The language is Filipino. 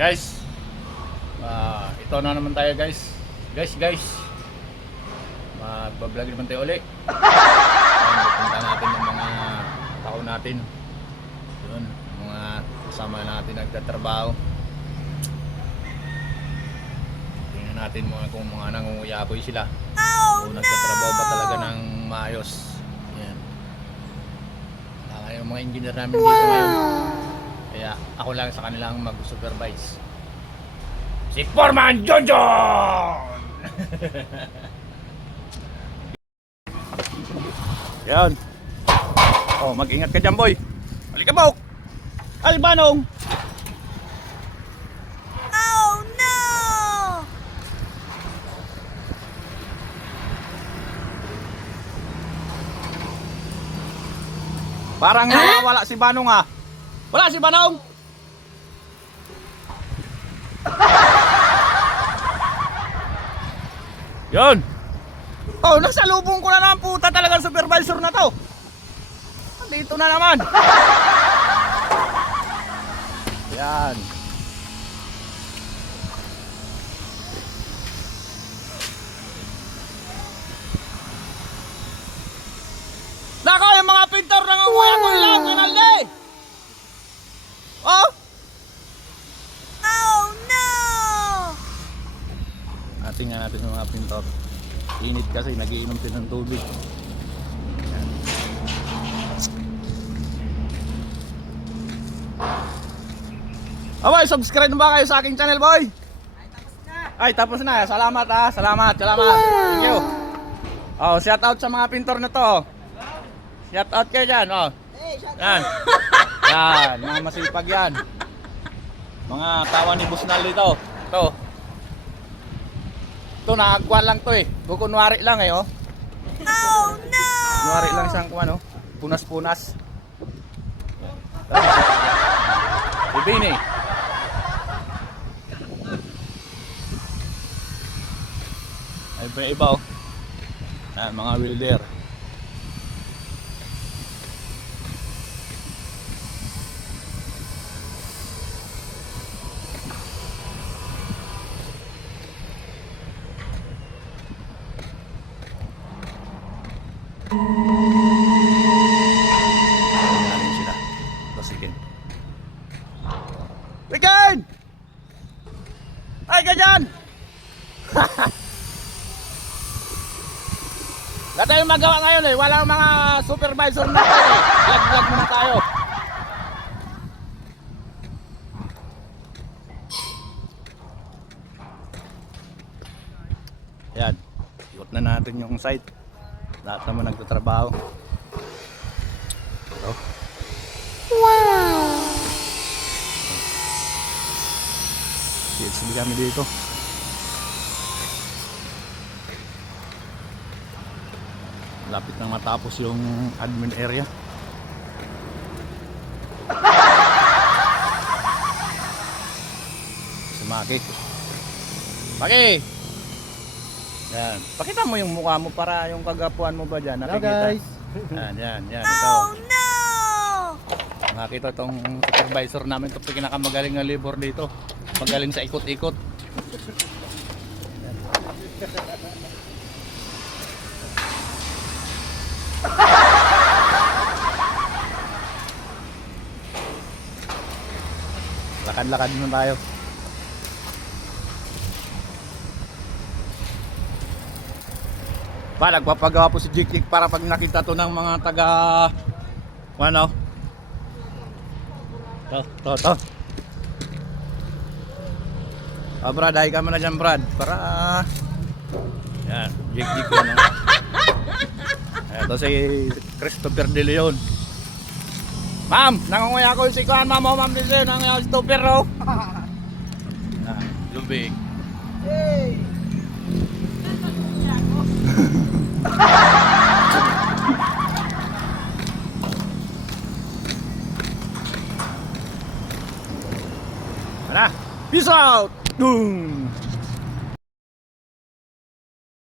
Guys, ito na naman tayo guys. Guys, magbablog naman tayo ulit. Pupunta natin yung mga tao natin. Yun, mga kasama natin nagtatrabaho. Tingnan natin kung mga nangunguyapoy sila. Kung nagtatrabaho ba talaga ng maayos. Yan. Yung mga engineer namin dito ngayon. Kaya ako lang sa kanilang mag-supervise. Si Foreman Jonjon! Yan. Oh, mag-ingat ka dyan, boy. Halika, Bok! Albanong! Oh no! Parang nawawala si Banong ah. Wala si Banong! Yun! Oh, nasalubong ko na naman puta talagang supervisor na to. Dito na naman. Yan. Nako, yung mga pintor na nguya ko lang, Rinaldi! Oh! Oh no! Tingnan natin yung mga pintor. Init kasi, nagiinom din ng tubig. Yan. Aboy, subscribe na ba kayo sa aking channel, boy? Ay, tapos na. Salamat ah. Salamat. Thank you. Oh, shout out sa mga pintor na to. Shout out kayo dyan, oh. Yan. Yan, mga masipag yan. Mga kawan ni Busnal dito. Ito. Ito, nakagkuhan lang to eh. Kukunwari lang eh, oh. Oh no! Kunwari lang siyang kuhan, oh. Punas-punas. Ibini. Ay pa iba, oh. Mga welder. Ayan sila. Basikin. Weekend! Ay, ganyan! Wala tayong magawa ngayon eh. Walang mga supervisor natin eh. Vlog muna tayo. Ayan. Ikot na natin yung site. Lahat naman nagtatrabaho. Ito. Wow! CHD kami dito. Lapit nang matapos yung admin area. Si Maki. Maki! Yan. Pakita mo yung mukha mo para yung kagapuan mo ba dyan. Hello Nakikita. guys. Yan. Ito. Oh no! Nakita itong supervisor namin. Ito pinakamagaling na labor dito. Magaling sa ikot-ikot. Lakad-lakad na tayo. Nagpapagawa po si Jik para pag nakita to ng mga taga ano to Brad, ay ka muna dyan Brad para yan, Jik ano. Ito si Christopher De Leon. Ma'am, nangunguya ko yung sikuhan ma'am De Leon ang Christopher oh. Lubig. Hey! Peace out! Boom!